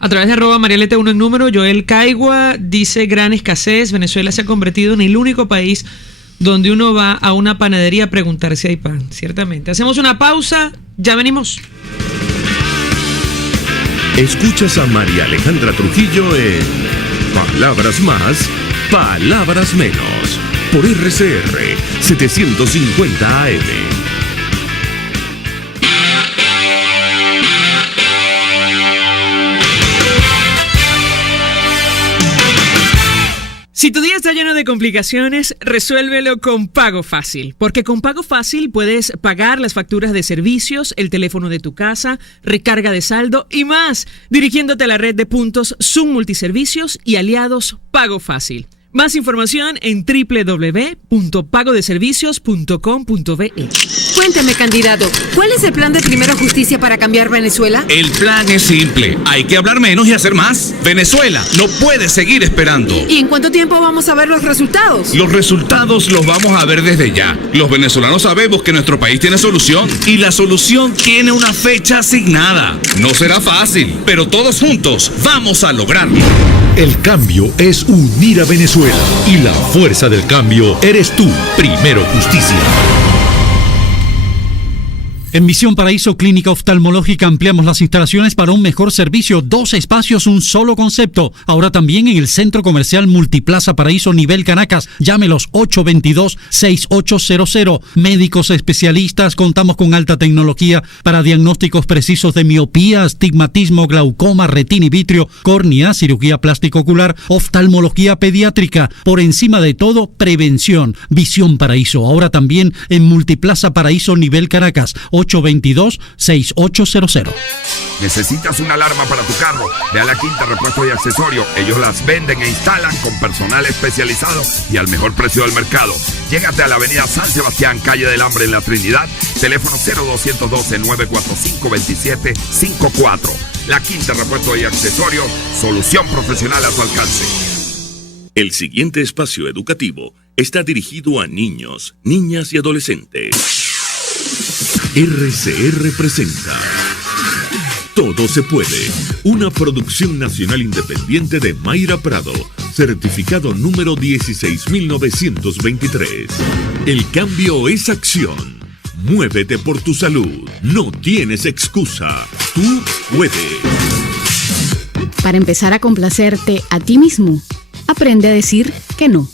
A través de @MariaLT1 en número, Joel Caigua dice: gran escasez, Venezuela se ha convertido en el único país donde uno va a una panadería a preguntar si hay pan. Ciertamente. Hacemos una pausa, ya venimos. Escuchas a María Alejandra Trujillo en Palabras Más, Palabras Menos, por RCR 750 AM. Si tu día está lleno de complicaciones, resuélvelo con Pago Fácil, porque con Pago Fácil puedes pagar las facturas de servicios, el teléfono de tu casa, recarga de saldo y más, dirigiéndote a la red de puntos Zoom Multiservicios y aliados Pago Fácil. Más información en www.pagodeservicios.com.be. Cuénteme, candidato, ¿cuál es el plan de Primero Justicia para cambiar Venezuela? El plan es simple. Hay que hablar menos y hacer más. Venezuela no puede seguir esperando. ¿Y en cuánto tiempo vamos a ver los resultados? Los resultados los vamos a ver desde ya. Los venezolanos sabemos que nuestro país tiene solución y la solución tiene una fecha asignada. No será fácil, pero todos juntos vamos a lograrlo. El cambio es unir a Venezuela y la fuerza del cambio eres tú. Primero Justicia. En Misión Paraíso Clínica Oftalmológica ampliamos las instalaciones para un mejor servicio. 2 espacios, un solo concepto. Ahora también en el Centro Comercial Multiplaza Paraíso Nivel Caracas. Llámelos 822-6800. Médicos especialistas. Contamos con alta tecnología para diagnósticos precisos de miopía, astigmatismo, glaucoma, retina y vitrio, córnea, cirugía plástico ocular, oftalmología pediátrica. Por encima de todo, prevención. Visión Paraíso. Ahora también en Multiplaza Paraíso Nivel Caracas. 822-6800. ¿Necesitas una alarma para tu carro? Ve a La Quinta Repuesto y Accesorio. Ellos las venden e instalan con personal especializado y al mejor precio del mercado. Llégate a la avenida San Sebastián, calle del Hambre en La Trinidad. Teléfono 0212-945-2754. La Quinta Repuesto y Accesorio. Solución profesional a tu alcance. El siguiente espacio educativo está dirigido a niños, niñas y adolescentes. RCR presenta Todo se puede, una producción nacional independiente de Mayra Prado, certificado número 16923. El cambio es acción. Muévete por tu salud. No tienes excusa. Tú puedes. Para empezar a complacerte a ti mismo, aprende a decir que no.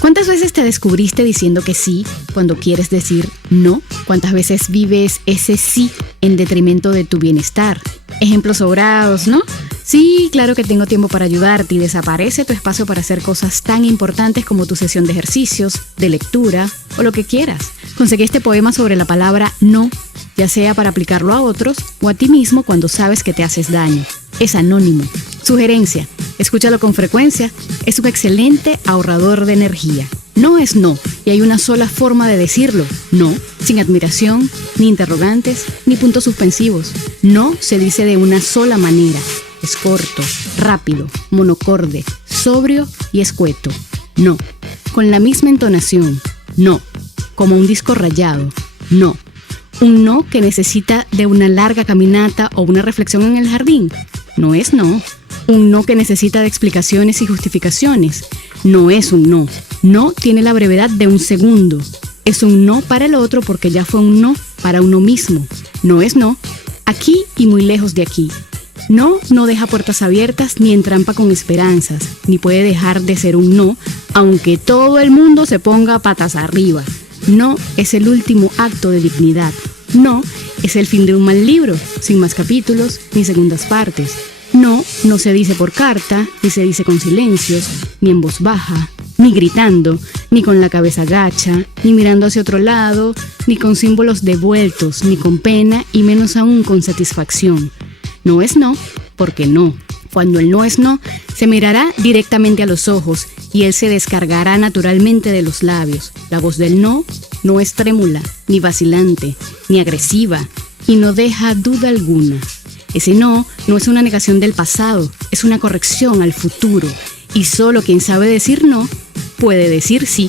¿Cuántas veces te descubriste diciendo que sí cuando quieres decir no? ¿Cuántas veces vives ese sí en detrimento de tu bienestar? Ejemplos sobrados, ¿no? Sí, claro que tengo tiempo para ayudarte y desaparece tu espacio para hacer cosas tan importantes como tu sesión de ejercicios, de lectura o lo que quieras. Conseguí este poema sobre la palabra no, ya sea para aplicarlo a otros o a ti mismo cuando sabes que te haces daño. Es anónimo. Sugerencia, escúchalo con frecuencia, es un excelente ahorrador de energía. No es no, y hay una sola forma de decirlo. No, sin admiración, ni interrogantes, ni puntos suspensivos. No se dice de una sola manera. Es corto, rápido, monocorde, sobrio y escueto. No, con la misma entonación. No, como un disco rayado. No, un no que necesita de una larga caminata o una reflexión en el jardín. No es no. Un no que necesita de explicaciones y justificaciones. No es un no. No tiene la brevedad de un segundo. Es un no para el otro porque ya fue un no para uno mismo. No es no. Aquí y muy lejos de aquí. No deja puertas abiertas ni entrampa con esperanzas, ni puede dejar de ser un no, aunque todo el mundo se ponga patas arriba. No es el último acto de dignidad. No es el fin de un mal libro, sin más capítulos ni segundas partes. No se dice por carta, ni se dice con silencios, ni en voz baja, ni gritando, ni con la cabeza gacha, ni mirando hacia otro lado, ni con símbolos devueltos, ni con pena y menos aún con satisfacción. No es no, porque no. Cuando el no es no, se mirará directamente a los ojos y él se descargará naturalmente de los labios. La voz del no es trémula, ni vacilante, ni agresiva, y no deja duda alguna. Ese no es una negación del pasado, es una corrección al futuro. Y solo quien sabe decir no, puede decir sí.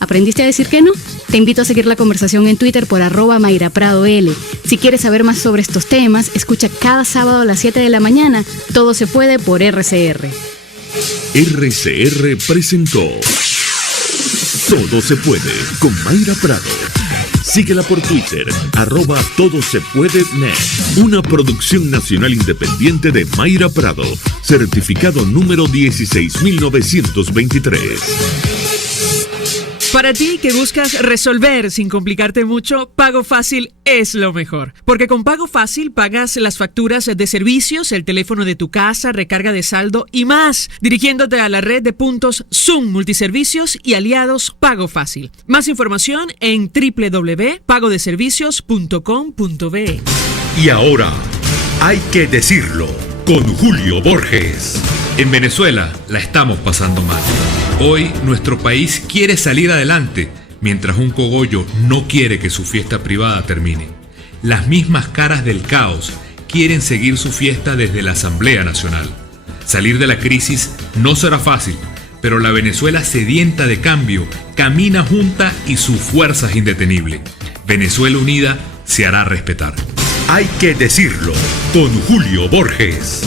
¿Aprendiste a decir que no? Te invito a seguir la conversación en Twitter por @MairaPradoL. Si quieres saber más sobre estos temas, escucha cada sábado a las 7 de la mañana. Todo se puede por RCR. RCR presentó Todo se puede con Mayra Prado. Síguela por Twitter, @todosepuedenet. Una producción nacional independiente de Mayra Prado, certificado número 16923. Para ti que buscas resolver sin complicarte mucho, Pago Fácil es lo mejor. Porque con Pago Fácil pagas las facturas de servicios, el teléfono de tu casa, recarga de saldo y más, dirigiéndote a la red de puntos Zoom Multiservicios y aliados Pago Fácil. Más información en www.pagodeservicios.com.be. Y ahora, hay que decirlo, con Julio Borges. En Venezuela la estamos pasando mal. Hoy nuestro país quiere salir adelante, mientras un cogollo no quiere que su fiesta privada termine. Las mismas caras del caos quieren seguir su fiesta desde la Asamblea Nacional. Salir de la crisis no será fácil, pero la Venezuela sedienta de cambio camina junta y su fuerza es indetenible. Venezuela unida se hará respetar. Hay que decirlo, con Julio Borges.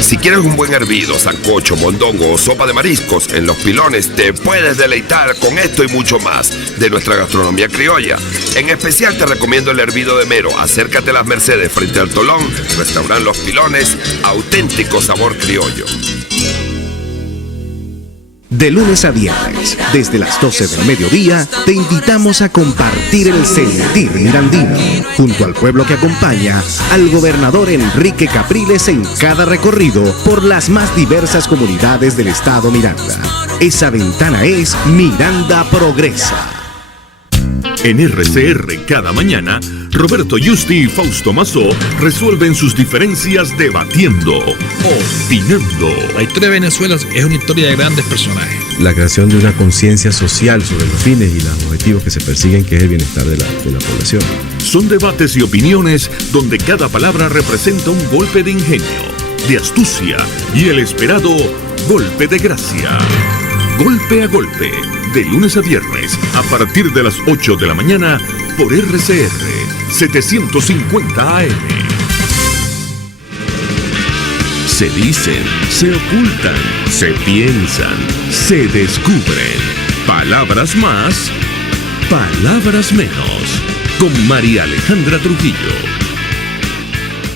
Si quieres un buen hervido, sancocho, mondongo o sopa de mariscos, en Los Pilones te puedes deleitar con esto y mucho más de nuestra gastronomía criolla. En especial te recomiendo el hervido de mero. Acércate a Las Mercedes frente al Tolón, restaurante Los Pilones, auténtico sabor criollo. De lunes a viernes, desde las 12 del mediodía, te invitamos a compartir el sentir mirandino, junto al pueblo que acompaña al gobernador Enrique Capriles en cada recorrido por las más diversas comunidades del estado Miranda. Esa ventana es Miranda Progresa. En RCR cada mañana, Roberto Justi y Fausto Mazó resuelven sus diferencias debatiendo, opinando. La historia de Venezuela es una historia de grandes personajes. La creación de una conciencia social sobre los fines y los objetivos que se persiguen, que es el bienestar de la población. Son debates y opiniones donde cada palabra representa un golpe de ingenio, de astucia y el esperado golpe de gracia. Golpe a golpe, de lunes a viernes, a partir de las 8 de la mañana, por RCR 750 AM. Se dicen, se ocultan, se piensan, se descubren. Palabras más, palabras menos. Con María Alejandra Trujillo.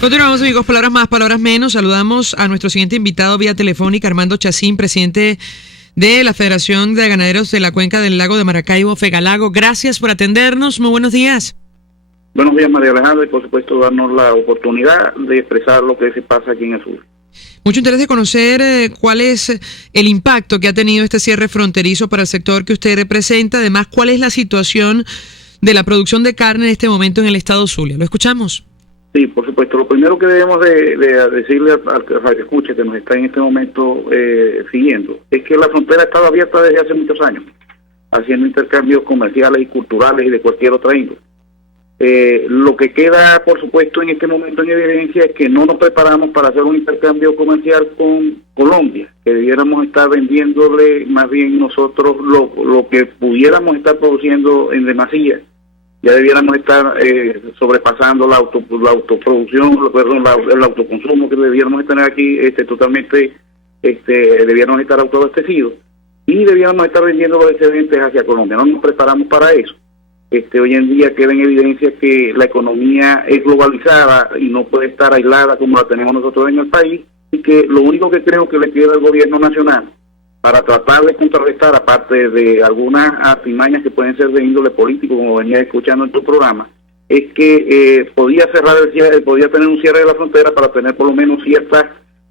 Continuamos, amigos, palabras más, palabras menos. Saludamos a nuestro siguiente invitado vía telefónica, Armando Chacín, presidente de la Federación de Ganaderos de la Cuenca del Lago de Maracaibo, Fegalago. Gracias por atendernos. Muy buenos días. Buenos días, María Alejandra, y por supuesto darnos la oportunidad de expresar lo que se pasa aquí en el sur. Mucho interés de conocer cuál es el impacto que ha tenido este cierre fronterizo para el sector que usted representa. Además, cuál es la situación de la producción de carne en este momento en el estado Zulia. ¿Lo escuchamos? Sí, por supuesto. Lo primero que debemos de decirle al que escuche, que nos está en este momento siguiendo, es que la frontera ha estado abierta desde hace muchos años, haciendo intercambios comerciales y culturales y de cualquier otra índole. Lo que queda, por supuesto, en este momento en evidencia es que no nos preparamos para hacer un intercambio comercial con Colombia, que debiéramos estar vendiéndole más bien nosotros lo que pudiéramos estar produciendo en demasía. Ya debiéramos estar sobrepasando la autoproducción, el autoconsumo que debiéramos tener aquí totalmente, debiéramos estar autoabastecidos y debiéramos estar vendiendo los excedentes hacia Colombia. No nos preparamos para eso. Hoy en día queda en evidencia que la economía es globalizada y no puede estar aislada como la tenemos nosotros en el país, y que lo único que creo que le queda al gobierno nacional para tratar de contrarrestar, aparte de algunas artimañas que pueden ser de índole político, como venía escuchando en tu programa, es que podía cerrar el cierre, podía tener un cierre de la frontera para tener por lo menos ciertas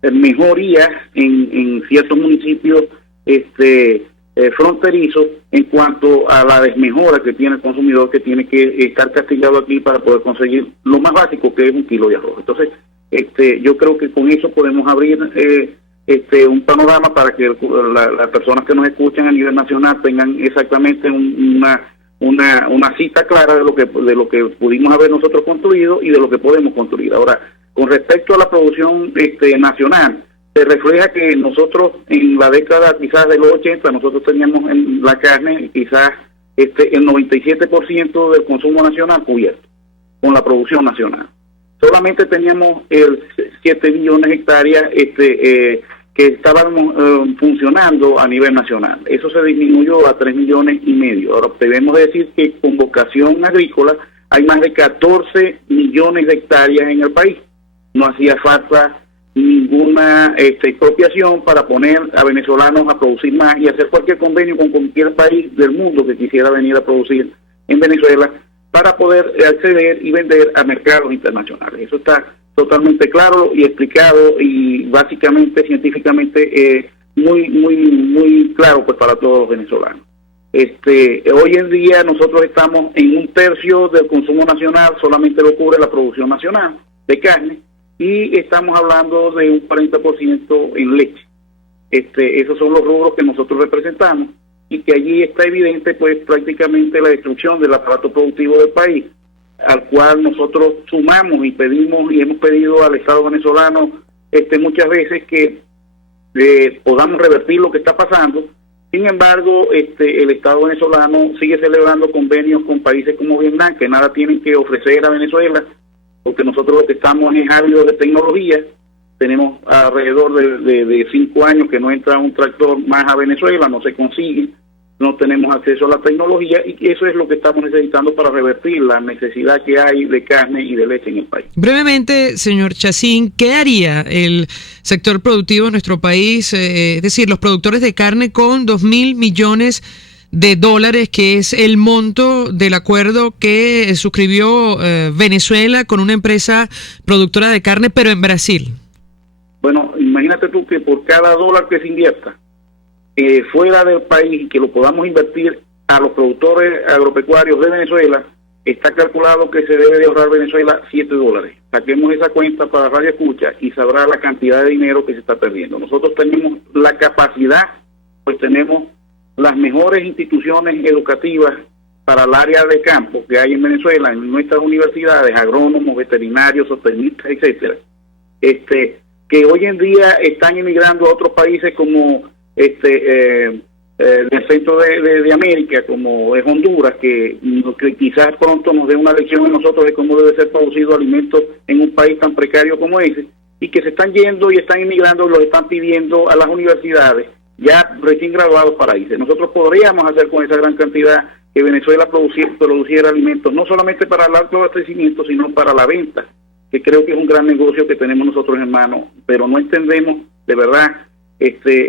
mejorías en ciertos municipios fronterizos en cuanto a la desmejora que tiene el consumidor, que tiene que estar castigado aquí para poder conseguir lo más básico, que es 1 kilo de arroz. Entonces, yo creo que con eso podemos abrir un panorama para que las personas que nos escuchan a nivel nacional tengan exactamente una cita clara de lo que pudimos haber nosotros construido y de lo que podemos construir. Ahora, con respecto a la producción nacional, se refleja que nosotros en la década quizás de los 80, nosotros teníamos en la carne quizás el 97% del consumo nacional cubierto con la producción nacional. Solamente teníamos 7 millones de hectáreas que estaban funcionando a nivel nacional. Eso se disminuyó a 3,5 millones. Ahora debemos decir que con vocación agrícola hay más de 14 millones de hectáreas en el país. No hacía falta ninguna expropiación para poner a venezolanos a producir más y hacer cualquier convenio con cualquier país del mundo que quisiera venir a producir en Venezuela para poder acceder y vender a mercados internacionales. Eso está totalmente claro y explicado y básicamente científicamente muy claro pues para todos los venezolanos. Hoy en día nosotros estamos en 1/3 del consumo nacional, solamente lo cubre la producción nacional de carne, y estamos hablando de un 40% en leche. Esos son los rubros que nosotros representamos, y que allí está evidente pues prácticamente la destrucción del aparato productivo del país, al cual nosotros sumamos y pedimos y hemos pedido al Estado venezolano muchas veces que podamos revertir lo que está pasando. Sin embargo, el Estado venezolano sigue celebrando convenios con países como Vietnam, que nada tienen que ofrecer a Venezuela, porque nosotros lo que estamos es ávidos de tecnología. Tenemos alrededor de 5 años que no entra un tractor más a Venezuela, no se consigue, no tenemos acceso a la tecnología, y eso es lo que estamos necesitando para revertir la necesidad que hay de carne y de leche en el país. Brevemente, señor Chacín, ¿qué haría el sector productivo de nuestro país, es decir, los productores de carne, con $2,000 millones, que es el monto del acuerdo que suscribió Venezuela con una empresa productora de carne, pero en Brasil? Bueno, imagínate tú que por cada dólar que se invierta fuera del país y que lo podamos invertir a los productores agropecuarios de Venezuela, está calculado que se debe de ahorrar Venezuela $7. Saquemos esa cuenta para Radio Escucha y sabrá la cantidad de dinero que se está perdiendo. Nosotros tenemos la capacidad, pues tenemos las mejores instituciones educativas para el área de campo que hay en Venezuela, en nuestras universidades, agrónomos, veterinarios, zootecnistas, etcétera, que hoy en día están emigrando a otros países como del centro de América, como es Honduras, que quizás pronto nos dé una lección a nosotros de cómo debe ser producido alimentos en un país tan precario como ese, y que se están yendo y están emigrando y los están pidiendo a las universidades ya recién graduados para irse. Nosotros podríamos hacer con esa gran cantidad que Venezuela produciera alimentos, no solamente para el alto abastecimiento, sino para la venta, que creo que es un gran negocio que tenemos nosotros en mano, pero no entendemos de verdad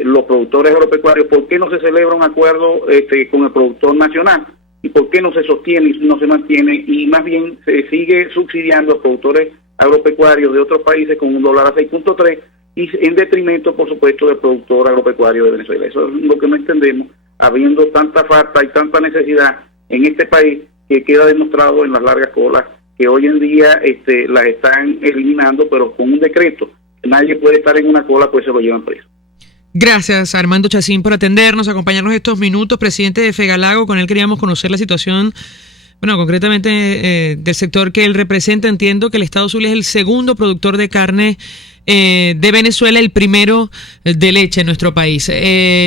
los productores agropecuarios por qué no se celebra un acuerdo con el productor nacional y por qué no se sostiene y no se mantiene, y más bien se sigue subsidiando a productores agropecuarios de otros países con $1 a 6.3, y en detrimento, por supuesto, del productor agropecuario de Venezuela. Eso es lo que no entendemos, habiendo tanta falta y tanta necesidad en este país, que queda demostrado en las largas colas que hoy en día las están eliminando, pero con un decreto. Nadie puede estar en una cola, pues se lo llevan preso. Gracias, Armando Chacín, por atendernos, acompañarnos estos minutos. Presidente de Fegalago, con él queríamos conocer la situación, bueno, concretamente del sector que él representa. Entiendo que el Estado Zulia es el segundo productor de carne de Venezuela, el primero de leche en nuestro país.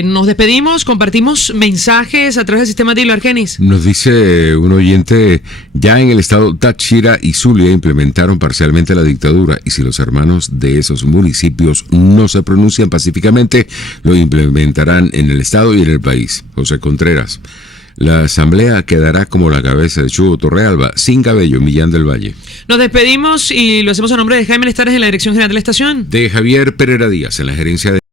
Nos despedimos, compartimos mensajes a través del sistema Dilo, Argenis. Nos dice un oyente: ya en el estado Táchira y Zulia implementaron parcialmente la dictadura, y si los hermanos de esos municipios no se pronuncian pacíficamente, lo implementarán en el estado y en el país. José Contreras. La asamblea quedará como la cabeza de Chugo Torrealba, sin cabello, Millán del Valle. Nos despedimos y lo hacemos a nombre de Jaime Lestares en la Dirección General de la Estación. De Javier Pereira Díaz en la gerencia de